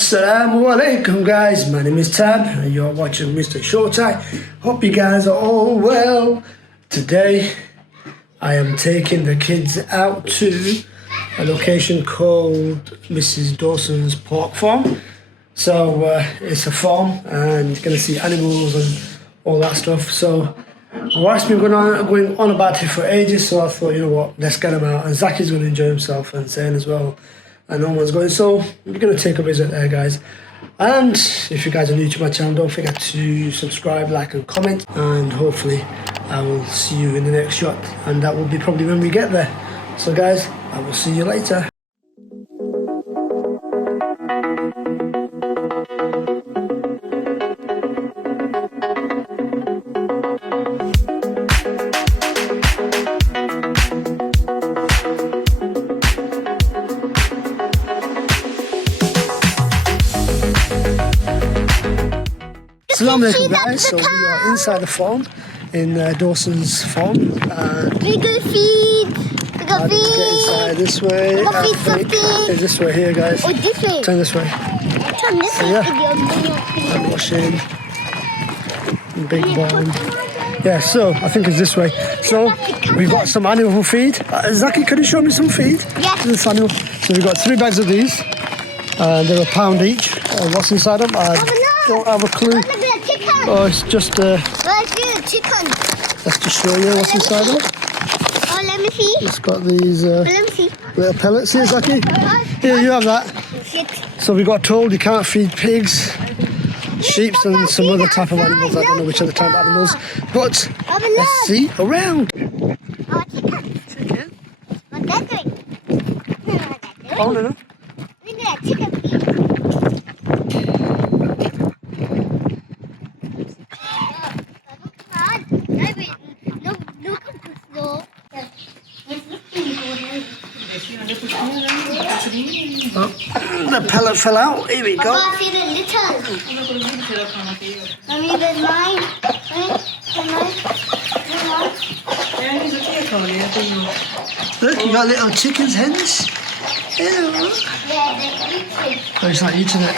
Assalamu alaikum guys, my name is Tab and you're watching Mr. Showtime. Hope you guys are all well. Today I am taking the kids out to a location called Mrs Dowsons Farm. So it's a farm and you're going to see animals and all that stuff. So my wife's been going on about it for ages, so I thought, you know what, let's get him out. And Zaki's going to enjoy himself and Zayn as well. And no one's going, so we're going to take a visit there, guys. And if you guys are new to my channel, don't forget to subscribe, like and comment, and hopefully I will see you in the next shot, and that will be probably when we get there. So guys, I will see you later. Assalamu alaikum guys, so we are inside the farm in Dowsons Farm. We go feed. We go feed. Get inside this way. We go feed something. It's this way here, guys. Oh, this way. Turn this way. Turn this way. Yeah. And washing. Big barn. Yeah, so I think it's this way. So we've got some animal feed. Zaki, can you show me some feed? Yes. This animal. So we've got 3 bags of these. They're £1 each. What's inside them? I don't have a clue. Oh, it's just Where's the chicken? let's just show you what's inside of it. Oh, let me see. It's got these Let me see. little pellets here, Zaki. Here, you have that. Shit. So we got told you can't feed pigs, sheep and some other type of animals. I don't know which other type of animals. But let's see around. Oh, chicken. Chicken? What's that doing? Oh, no. Look at that chicken feed. Oh, the pellet fell out. Here we go. Papa, see the little. Mommy, there's mine. Look, you got little chickens, hens. Ew. Oh, he's not eating it.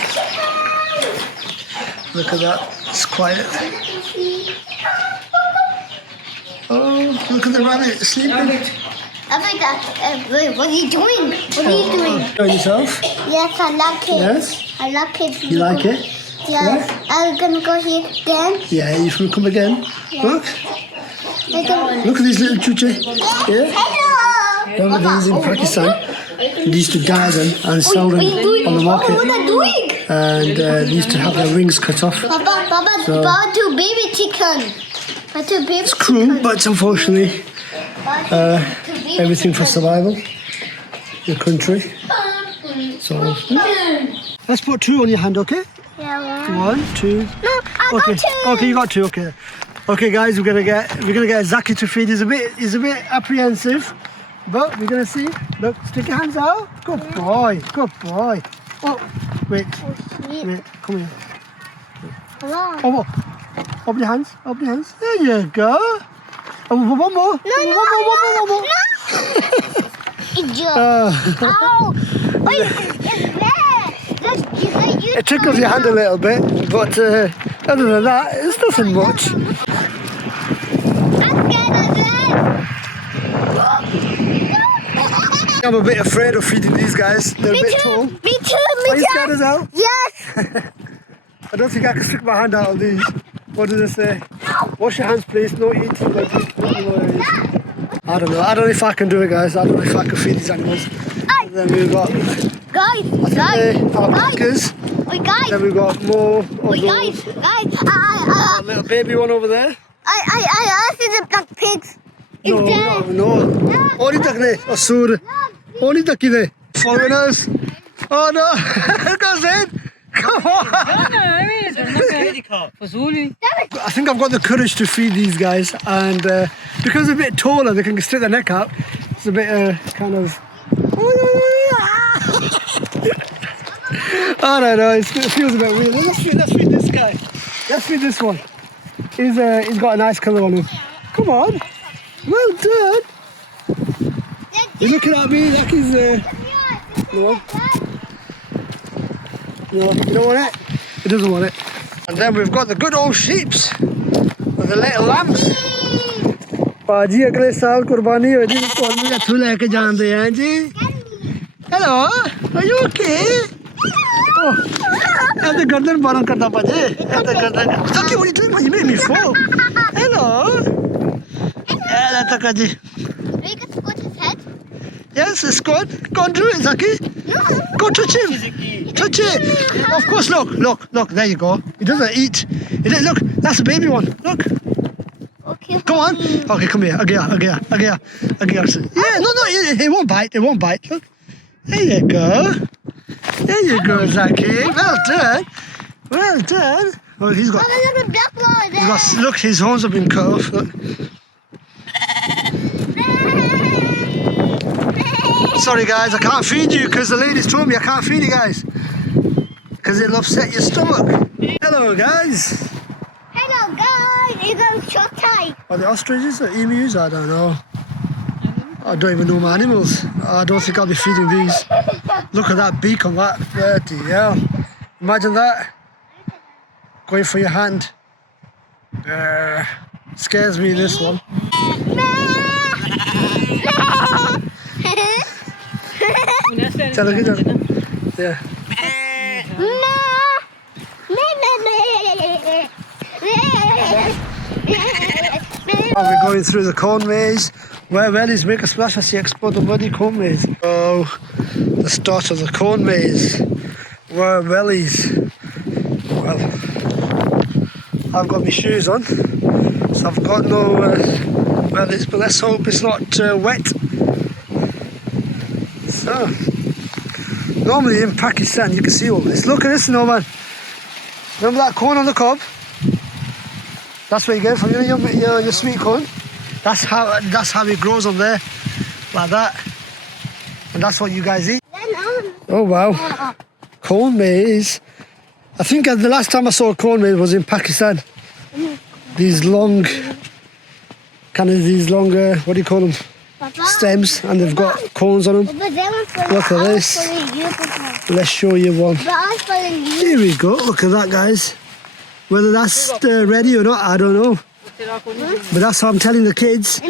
Look at that. It's quiet. Oh, look at the rabbit sleeping. Wait, what are you doing? What are you doing? Enjoy yourself? Yes, I like it. Yes? I like it. You like it? Yes. I'm gonna go here again. Yeah, you can come again. Yeah. Look. Look at these little chuche. Yeah? Hello. One of these in Pakistan. They used to dye them and sell them on the market. What are you doing? And they used to have their wings cut off. Papa, two baby chicken. It's cruel, but it's unfortunately everything for survival. Your country. So let's put 2 on your hand, okay? Yeah. 1, 2. No, I Okay. got 2. Okay, you got 2. Okay. Okay, guys, we're gonna get Zaki to feed. He's a bit apprehensive, but we're gonna see. Look, stick your hands out. Good boy. Good boy. Oh, wait. Wait. Come here. Hello. Oh, open your hands. Open your hands. There you go. Oh, one more. One more. Idiot. Ow. It's red. It tickles your hand a little bit, but other than that, it's nothing much. I'm scared of that. I'm a bit afraid of feeding these guys. They're a bit tall. Me too. Are you scared as hell? Yes. I don't think I can stick my hand out on these. What does it say? Wash your hands, please. No eating. I don't know. I don't know if I can do it, guys. I don't know if I can feed these animals. And then we've got alpacas. Guys. Then we've got more of those. Guys. A little baby one over there. I see the black pigs. No. Only takne. Asur. Only takide. Following us. Oh no. Go Zayn. Come on. I think I've got the courage to feed these guys, and because they're a bit taller, they can stick their neck out. It's a bit kind of. I don't know. It feels a bit weird. Let's feed this guy. Let's feed this one. He's got a nice colour on him. Come on. Well He's looking at me like he's no. No, you don't want it? He doesn't want it. And then we've got the good old sheeps with the little lambs. Paji agle saal qurbani ho ji tonu ithu leke jaande hain ji. Hello, are you okay? Oh, and the garden baran karda paji. And the garden. Zaki, what are you doing? You made me fall. Hello. Hello, Takaji. Are you going to scratch his head? Yes, it's good. Go and do it, Zaki. No. Go touch him. Touch it. Of course, look. There you go. He doesn't eat. Look, that's a baby one. Look. Okay. Come on. Okay, come here. Again. Yeah, no, it won't bite. Look. There you go. There you go, Zaki. Well done. Oh, he's got. Oh, look at Blackburn. Look, his horns have been cut off. Look. Sorry guys, I can't feed you because the ladies told me I can't feed you guys because it'll upset your stomach. Hello guys. Hello guys, you got short tie. Are they ostriches or emus? I don't know. I don't even know my animals. I don't think I'll be feeding these. Look at that beak on that. Bloody hell. Imagine that. Going for your hand. Scares me, this one. Tell her, get her. Yeah. We're going through the corn maze. Where wellies make a splash as you explore the muddy corn maze. Oh, the start of the corn maze. Where wellies. Well, I've got my shoes on, so I've got no wellies, but let's hope it's not wet. So, normally in Pakistan you can see all this. Look at this, Norman. Remember that corn on the cob? That's where you get it from, your sweet corn. That's how it grows on there, like that. And that's what you guys eat. Oh wow, corn maze. I think the last time I saw a corn maze was in Pakistan. These long, what do you call them? Stems, and they've got corns on them. Look at this. Let's show you one. Here we go. Look at that, guys. Whether that's ready or not, I don't know. But that's how I'm telling the kids.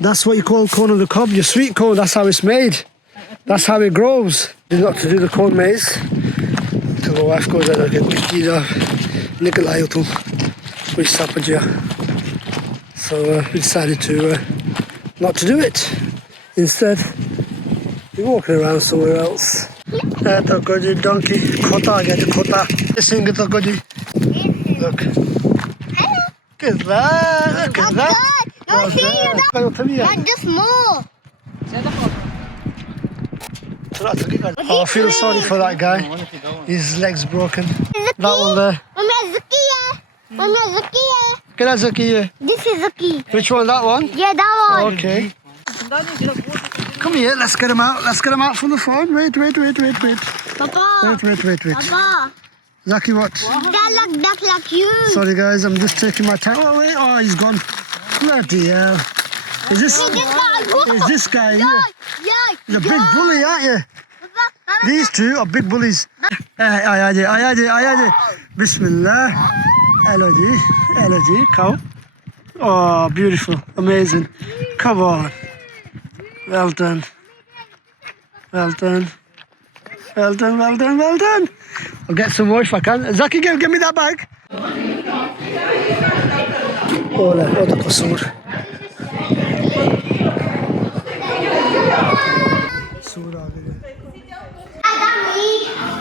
That's what you call corn on the cob. Your sweet corn, that's how it's made. That's how it grows. Not to do the corn maze. Because my wife goes out and gets Nikolai to which So we decided to not to do it. Instead, we're walking around somewhere else. To go to donkey. Kota, get the kota. Listen, get to go to. Look. Look at that. Look at that. No, see you. Not just more. I feel sorry for that guy. His leg's broken. That one there. Get that Zakiya. This is Zaki. Which one? That one? Yeah, that one. Okay. Come here, let's get him out. Let's get him out from the phone. Wait. Papa. Wait. Papa. Zaki, what? That look like you. Sorry guys, I'm just taking my time. Oh wait, oh he's gone. Bloody hell. Is this guy here? Yeah. He's a big bully, aren't you? These two are big bullies. Ayaji. Bismillah. Hello ji, cow. Oh, beautiful, amazing. Come on. Well done. I'll get some more if I can. Zaki, give me that bag. Hola, otro cosur.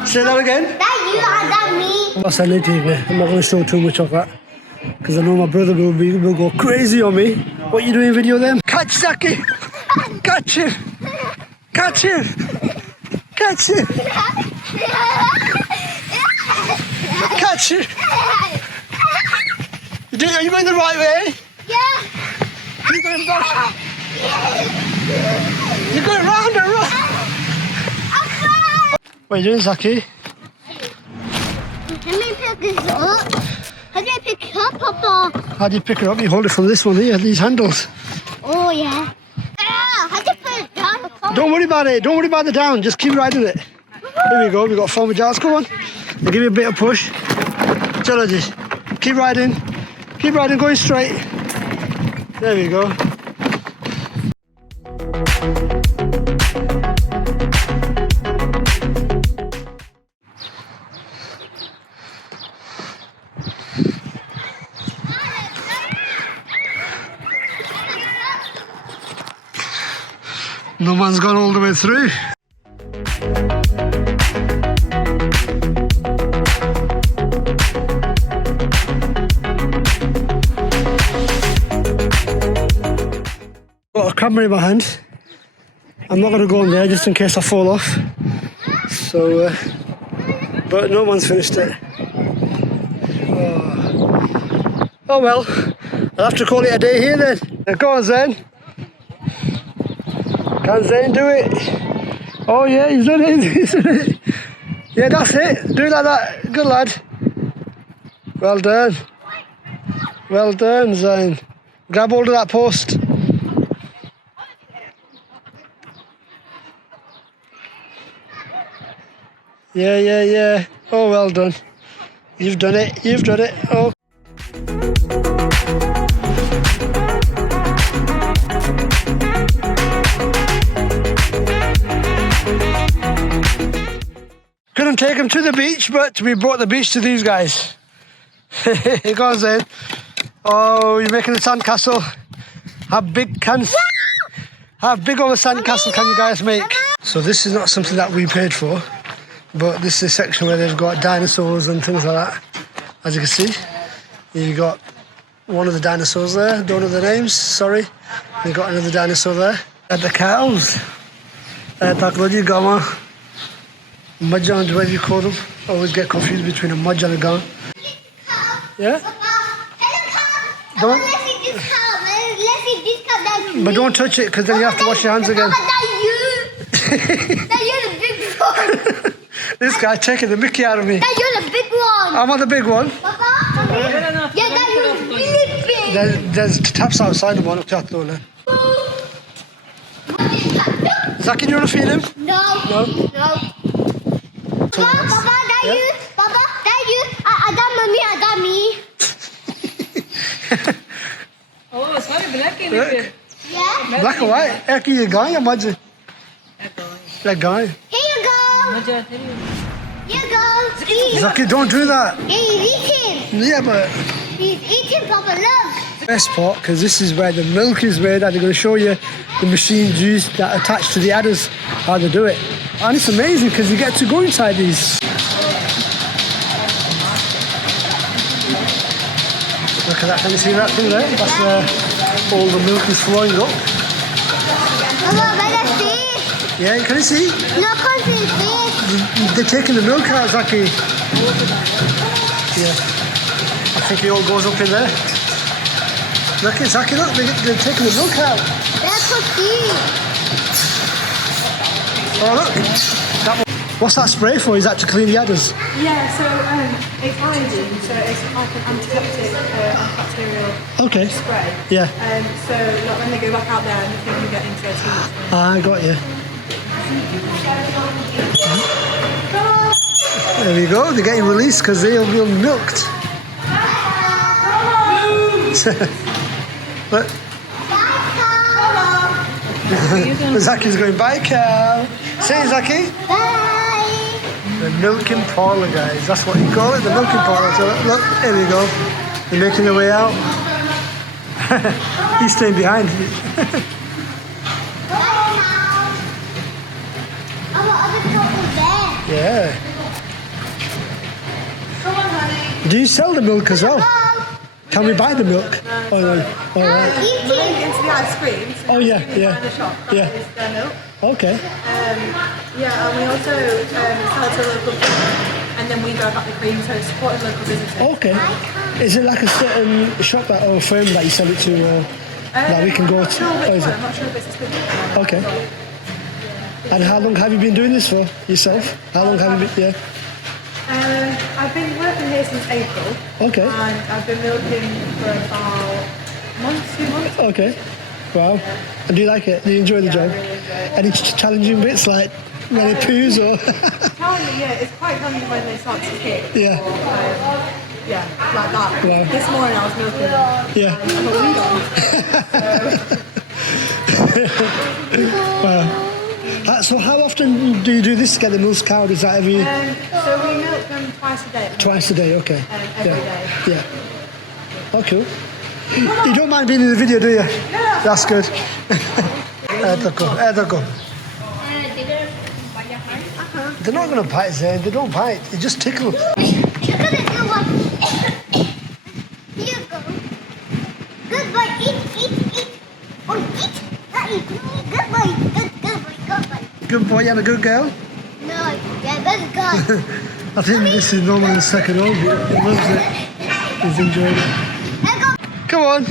Say that again. That me. I'm not going to show too much of that because I know my brother will go crazy on me. What are you doing video then? Catch Zaki! Catch him! Are you going the right way? Yeah. Are you going back? You're going round and round. What are you doing, Zaki? Let me pick this up. How do I pick it up, Papa? How do you pick it up? You hold it from this one here, these handles. Oh, yeah. How to put it down? Don't worry about it. Don't worry about the down. Just keep riding it. Here we go. We've got foam jars. Come on. I'll give you a bit of push. Chalo ji. Keep riding. Keep riding. Going straight. There we go. No man's gone all the way through. Got a camera in my hand. I'm not going to go in there just in case I fall off. So, but no one's finished it. Oh well, I'll have to call it a day here then. Go on, Zen. Can Zane do it? Oh yeah, he's done it, he's done it. Yeah, that's it. Do it like that. Good lad. Well done. Well done, Zane. Grab hold of that post. Yeah. Oh, well done. You've done it. You've done it. Oh. Couldn't take him to the beach, but we brought the beach to these guys. Here goes in. Oh, you're making a sandcastle. How big of a sandcastle can you guys make? So this is not something that we paid for, but this is a section where they've got dinosaurs and things like that. As you can see, you got one of the dinosaurs there. Don't know the names. Sorry. You got another dinosaur there. And the cows. Taklodi Gama. Majjan, whatever you call them. I always get confused between a Majjan and a Gan. Yeah? Don't. But don't touch it because then you have to wash your hands again. This guy taking the mickey out of me. That you're the big one. I'm on the big one. Papa? Yeah, that you're really big. There's taps outside the one up to that. Zaki, do you want to feel him? No. Papa, that Yeah? you. Papa, that you. Ada me. Oh, sorry, black in Look. it. Yeah? Black and white. É que é ganha, mas é ganha. Here you go. Here you go. Eat. Zaki, don't do that. Yeah, he's eating. Yeah, but He's eating, Papa, look. best part, because this is where the milk is made, and they're going to show you the machines used that attach to the adders, how they do it. And it's amazing because you get to go inside these. Look at that, can you see that thing there? That's all the milk is flowing up. Papa, better see. Yeah, can you see? No, can't see fish. They're taking the milk out, Zaki. Yeah. I think it all goes up in there. Look at Zaki, look, they're taking the milk out. That's what see. Oh, look. What's that spray for? Is that to clean the adders? Yeah, so it's iodine, so it's like an antiseptic antibacterial Okay. spray. Yeah. So like when they go back out there and they can get into their teeth. I got you. There we go. They're getting released because they'll be milked. Look. Zaki's going, bye, cow. Say, Zaki. Bye. The milking parlor, guys. That's what you call it, the milking parlor. So look, here we go. They're making their way out. He's staying behind. Yeah. Come on, honey. Do you sell the milk as well? Can we buy the milk? Oh, no. All right. Going into the ice cream. So Oh, yeah, in yeah. the shop, that Yeah. is their milk. Okay. Yeah, and we also sell to local people, and then we go about the cream, so supporting local businesses. Okay. Is it like a certain shop that, or firm that you sell it to, or that we can go to? Oh, is it? I'm not sure if it's a specific one. Okay. And how long have you been doing this for yourself? How long have you been? Yeah. I've been working here since April. Okay. And I've been milking for about 2 months. Okay. Wow. And do you like it? Do you enjoy the job? I really enjoy it. Any challenging bits like when it poos or? Challenging, yeah, it's quite challenging when they start to kick. Yeah. Yeah, like that. Wow. This morning I was milking them. Yeah. Wow. So how often do you do this to get the milk out? Is that every... So we milk them twice a day. Twice a day, okay. Every day. Yeah. Oh, cool. You don't mind being in the video, do you? Yeah. That's good. They're not going to bite, Zayn. They don't bite. They just tickle. Look at it, little one. Here you go. Good boy, eat. Oh, eat. Not eat. Good boy. Good boy. Good boy and a good girl. No, yeah, that's good. I think this is normally the second home. He loves it. He's enjoying it. Come on.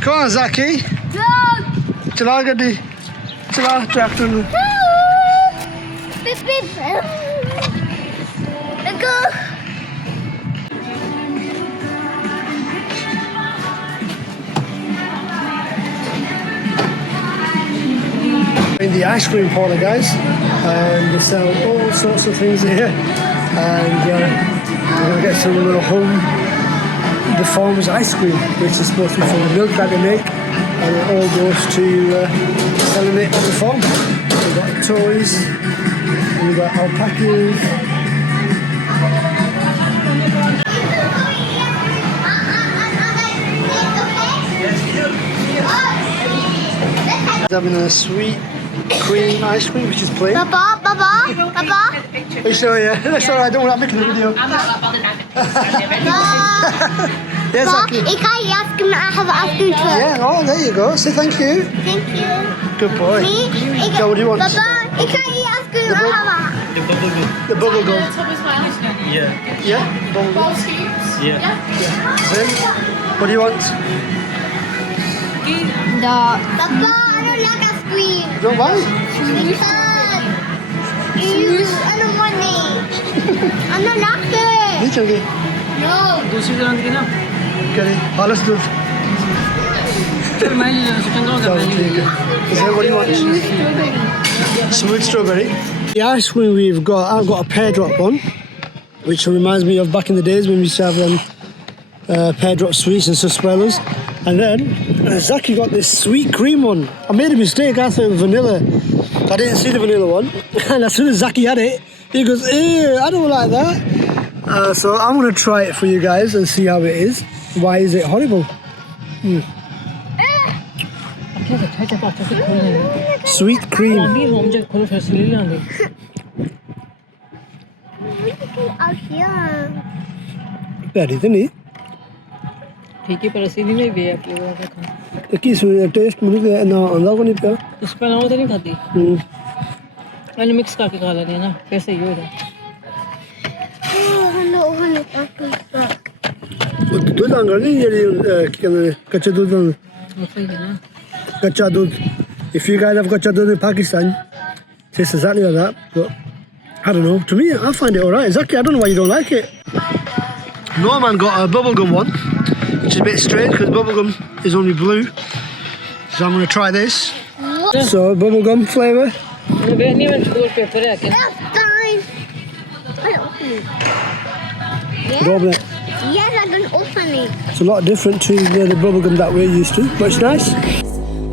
Come on, Zaki. Chala gaddi. Chala tractor. Beep, beep. Let's go. In the ice cream parlor, guys, and they sell all sorts of things here, and we're going to get some home the farm's ice cream, which is supposed to be from the milk that they make, and it all goes to selling it on the farm. We've got toys, we've got alpacas. Having a sweet cream ice cream, which is plain. Papa. Are you sure? Yeah, that's alright. Don't worry, I'm making a video. Yes, Papa, Zaki. ik ga je ice cream. I have ice cream too. Yeah, oh, there you go. Say thank you. Thank you. Good boy. Me? So what do you want? Papa, ik ga je ice cream. I have The bubble gum. Yeah. Yeah? Bubble gum. Yeah. Then, what do you want? Papa, I don't like ice cream. You don't mind? Because I don't want it. I don't like it. नहीं चाहिए No. दूसरी तरह की ना करें हालत दूध फिर मैं चंगा होगा चलो ठीक है is that what you want smooth strawberry the ice cream we've got I've got a pear drop one which reminds me of back in the days when we used to have pear drop sweets and sarsaparillas and then Zaki got this sweet cream one I made a mistake I thought it was vanilla I didn't see the vanilla one and as soon as Zaki had it he goes ew I don't like that so I'm going to try it for you guys and see how it is. Why is it horrible? Sweet cream. Out here. Very thin, eh? ठीक है पर सीधी नहीं भी आप लोगों का किस test मुझे ना अंदाज़ को नहीं पता उसका नाम तो नहीं खाती मैंने मिक्स करके खा लेनी है ना कैसे ही होगा दूध अंगर नहीं ये क्या कहते हैं कच्चा दूध कच्चा दूध if you guys have कच्चा दूध in Pakistan tastes exactly like that but I don't know to me I find it alright Zaki I don't know why you don't like it Norman got a bubblegum one which is a bit strange because bubblegum is only blue so I'm going to try this so bubblegum flavour नहीं मैं छोड़ paper है क्या That's fine. I open it. Good open it. Yes, I can open it. It's a lot different to the bubblegum that we're used to but it's nice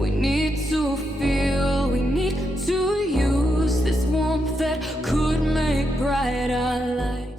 We need to feel, we need to use this warmth that could make brighter light.